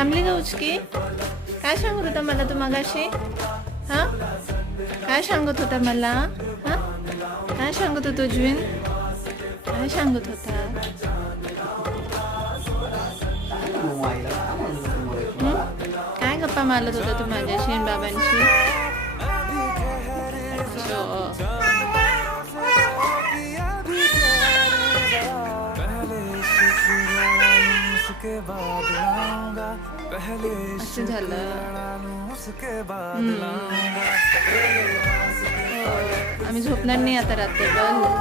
थांबली का उचकी? काय सांगत होता मला तू मगाशी? हा, काय सांगत होता मला? हा, काय सांगत होतो जुईन? काय सांगत होता? काय गप्पा मारत होता तू माझ्याशी आणि बाबांशी? असं झालं. आम्ही झोपणार नाही आता रात्रभर.